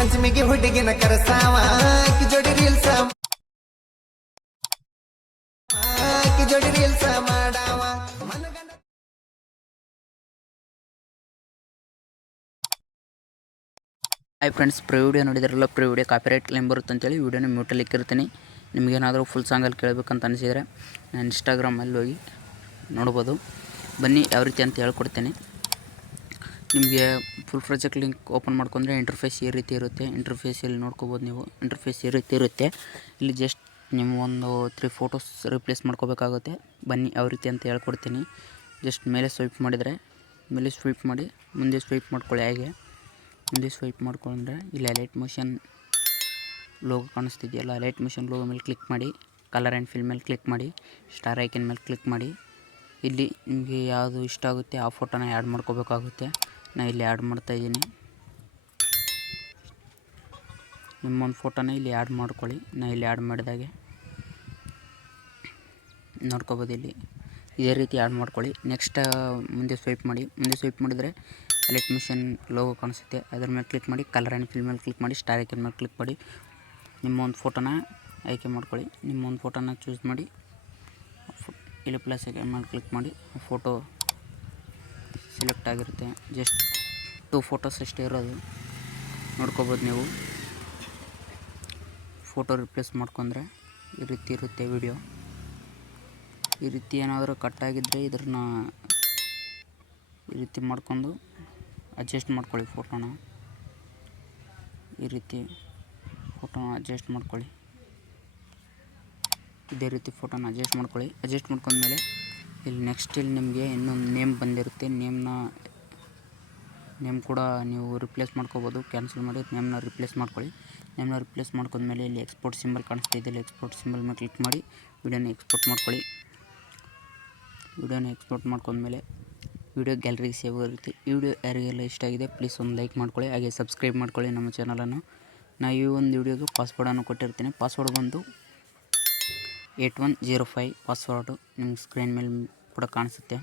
ಪಂಚಮಿಗೆ ಹುಡುಗಿನ ಕರಸಾವ ಆಕಿ ಜೋಡಿ ರೀಲ್ಸ ಮಾಡಾವ ಹಾಯ್ ಫ್ರೆಂಡ್ಸ್, ವಿಡಿಯೋ ನೋಡಿದ್ರಲ್ಲ. ವಿಡಿಯೋ ಕಾಪಿರೈಟ್ ಕ್ಲೇಮ್ ಬರುತ್ತೆ ಅಂತೇಳಿ ವಿಡಿಯೋನ ಮ್ಯೂಟಲ್ಲಿ ಇಕ್ಕಿರ್ತೀನಿ. ನಿಮಗೇನಾದರೂ ಫುಲ್ ಸಾಂಗಲ್ಲಿ ಕೇಳಬೇಕಂತ ಅನಿಸಿದರೆ ನಾನು ಇನ್ಸ್ಟಾಗ್ರಾಮಲ್ಲಿ ಹೋಗಿ ನೋಡ್ಬೋದು. ಬನ್ನಿ ಯಾವ ರೀತಿ ಅಂತ ಹೇಳ್ಕೊಡ್ತೇನೆ. ನಿಮಗೆ ಫುಲ್ ಪ್ರಾಜೆಕ್ಟ್ ಲಿಂಕ್ ಓಪನ್ ಮಾಡ್ಕೊಂಡ್ರೆ ಇಂಟರ್ಫೇಸ್ ಈ ರೀತಿ ಇರುತ್ತೆ. ಇಂಟರ್ಫೇಸಲ್ಲಿ ನೋಡ್ಕೋಬೋದು ನೀವು. ಇಂಟರ್ಫೇಸ್ ಈ ರೀತಿ ಇರುತ್ತೆ. ಇಲ್ಲಿ ಜಸ್ಟ್ ನೀವು ಒಂದು 3 ಫೋಟೋಸ್ ರಿಪ್ಲೇಸ್ ಮಾಡ್ಕೋಬೇಕಾಗುತ್ತೆ. ಬನ್ನಿ ಯಾವ ರೀತಿ ಅಂತ ಹೇಳ್ಕೊಡ್ತೀನಿ. ಜಸ್ಟ್ ಮೇಲೆ ಸ್ವೈಪ್ ಮಾಡಿದರೆ ಮೇಲೆ ಸ್ವೈಪ್ ಮಾಡಿ ಮುಂದೆ ಸ್ವೈಪ್ ಮಾಡ್ಕೊಳ್ಳಿ. ಹಾಗೆ ಮುಂದೆ ಸ್ವೈಪ್ ಮಾಡ್ಕೊಂಡ್ರೆ ಇಲ್ಲಿ ಅಲೈಟ್ ಮೋಷನ್ ಲೋಗೋ ಕಾಣಿಸ್ತಿದೆಯಲ್ಲ, ಅಲೈಟ್ ಮೋಷನ್ ಲೋಗೋ ಮೇಲೆ ಕ್ಲಿಕ್ ಮಾಡಿ, ಕಲರ್ ಆ್ಯಂಡ್ ಫಿಲ್ ಮೇಲೆ ಕ್ಲಿಕ್ ಮಾಡಿ, ಸ್ಟಾರ್ ಐಕನ್ ಮೇಲೆ ಕ್ಲಿಕ್ ಮಾಡಿ. ಇಲ್ಲಿ ನಿಮಗೆ ಯಾವುದು ಇಷ್ಟ ಆಗುತ್ತೆ ಆ ಫೋಟೋನ ಆ್ಯಡ್ ಮಾಡ್ಕೋಬೇಕಾಗುತ್ತೆ. ನಾನು ಇಲ್ಲಿ ಆ್ಯಡ್ ಮಾಡ್ತಾಯಿದ್ದೀನಿ. ನಿಮ್ಮೊಂದು ಫೋಟೋನ ಇಲ್ಲಿ ಆ್ಯಡ್ ಮಾಡ್ಕೊಳ್ಳಿ. ನಾನು ಇಲ್ಲಿ ಆ್ಯಡ್ ಮಾಡಿದಾಗೆ ನೋಡ್ಕೋಬೋದು. ಇಲ್ಲಿ ಇದೇ ರೀತಿ ಆ್ಯಡ್ ಮಾಡ್ಕೊಳ್ಳಿ. ನೆಕ್ಸ್ಟ್ ಮುಂದೆ ಸ್ವೈಪ್ ಮಾಡಿ. ಮುಂದೆ ಸ್ವೈಪ್ ಮಾಡಿದರೆ ಅಲೈಟ್ ಮಿಷನ್ ಲೋಗೋ ಕಾಣಿಸುತ್ತೆ, ಅದರ ಮೇಲೆ ಕ್ಲಿಕ್ ಮಾಡಿ, ಕಲರ್ ಆ್ಯಂಡ್ ಫಿಲ್ ಮೇಲೆ ಕ್ಲಿಕ್ ಮಾಡಿ, ಸ್ಟಾರ್ ಐಕನ್ ಮೇಲೆ ಕ್ಲಿಕ್ ಮಾಡಿ. ನಿಮ್ಮ ಒಂದು ಫೋಟೋನ ಆಯ್ಕೆ ಮಾಡ್ಕೊಳ್ಳಿ. ನಿಮ್ಮ ಒಂದು ಫೋಟೋನ ಚೂಸ್ ಮಾಡಿ ಇಲ್ಲಿ ಪ್ಲಸ್ ಐಕನ್ ಮೇಲೆ ಕ್ಲಿಕ್ ಮಾಡಿ. ಫೋಟೋ ಸೆಲೆಕ್ಟ್ ಆಗಿರುತ್ತೆ. ಜಸ್ಟ್ 2 ಫೋಟೋಸ್ ಅಷ್ಟೇ ಇರೋದು, ನೋಡ್ಕೋಬೋದು ನೀವು. ಫೋಟೋ ರಿಪ್ಲೇಸ್ ಮಾಡ್ಕೊಂಡ್ರೆ ಈ ರೀತಿ ಇರುತ್ತೆ ವಿಡಿಯೋ. ಈ ರೀತಿ ಏನಾದರೂ ಕಟ್ಟಾಗಿದ್ದರೆ ಇದನ್ನ ಈ ರೀತಿ ಮಾಡ್ಕೊಂಡು ಅಡ್ಜಸ್ಟ್ ಮಾಡ್ಕೊಳ್ಳಿ. ಫೋಟೋನ ಈ ರೀತಿ ಫೋಟೋನ ಅಡ್ಜಸ್ಟ್ ಮಾಡ್ಕೊಳ್ಳಿ. ಇದೇ ರೀತಿ ಫೋಟೋನ ಅಡ್ಜಸ್ಟ್ ಮಾಡ್ಕೊಳ್ಳಿ. ಅಡ್ಜಸ್ಟ್ ಮಾಡ್ಕೊಂಡ್ಮೇಲೆ ಇಲ್ಲಿ ನೆಕ್ಸ್ಟ್ ಇಲ್ಲಿ ನಿಮಗೆ ಇನ್ನೊಂದು ನೇಮ್ ಬಂದಿರುತ್ತೆ. ನೇಮ್ ಕೂಡ ನೀವು ರಿಪ್ಲೇಸ್ ಮಾಡ್ಕೋಬೋದು. ಕ್ಯಾನ್ಸಲ್ ಮಾಡಿ ನೇಮ್ನ ರಿಪ್ಲೇಸ್ ಮಾಡ್ಕೊಳ್ಳಿ. ನೇಮ್ನ ರಿಪ್ಲೇಸ್ ಮಾಡ್ಕೊಂಡ್ಮೇಲೆ ಇಲ್ಲಿ ಎಕ್ಸ್ಪೋರ್ಟ್ ಸಿಂಬಲ್ ಕಾಣಿಸ್ತಿದೆ. ಇಲ್ಲಿ ಎಕ್ಸ್ಪೋರ್ಟ್ ಸಿಂಬಲ್ ಮೇಲೆ ಕ್ಲಿಕ್ ಮಾಡಿ ವಿಡಿಯೋನ ಎಕ್ಸ್ಪೋರ್ಟ್ ಮಾಡ್ಕೊಳ್ಳಿ. ವಿಡಿಯೋನ ಎಕ್ಸ್ಪೋರ್ಟ್ ಮಾಡ್ಕೊಂಡ್ಮೇಲೆ ವಿಡಿಯೋ ಗ್ಯಾಲರಿಗೆ ಸೇವ್ ಆಗುತ್ತೆ. ಈ ವಿಡಿಯೋ ಯಾರಿಗೆಲ್ಲ ಇಷ್ಟ ಆಗಿದೆ ಪ್ಲೀಸ್ ಒಂದು ಲೈಕ್ ಮಾಡ್ಕೊಳ್ಳಿ. ಹಾಗೆ ಸಬ್ಸ್ಕ್ರೈಬ್ ಮಾಡ್ಕೊಳ್ಳಿ ನಮ್ಮ ಚಾನಲನ್ನು. ನಾನು ಈ ಒಂದು ವಿಡಿಯೋಗೆ ಪಾಸ್ವರ್ಡನ್ನು ಕೊಟ್ಟಿರ್ತೀನಿ. ಪಾಸ್ವರ್ಡ್ ಬಂದು 8105 ಪಾಸ್ವರ್ಡು ನಿಮ್ಗೆ ಸ್ಕ್ರೀನ್ ಮೇಲೆ ಕೂಡ ಕಾಣಿಸುತ್ತೆ.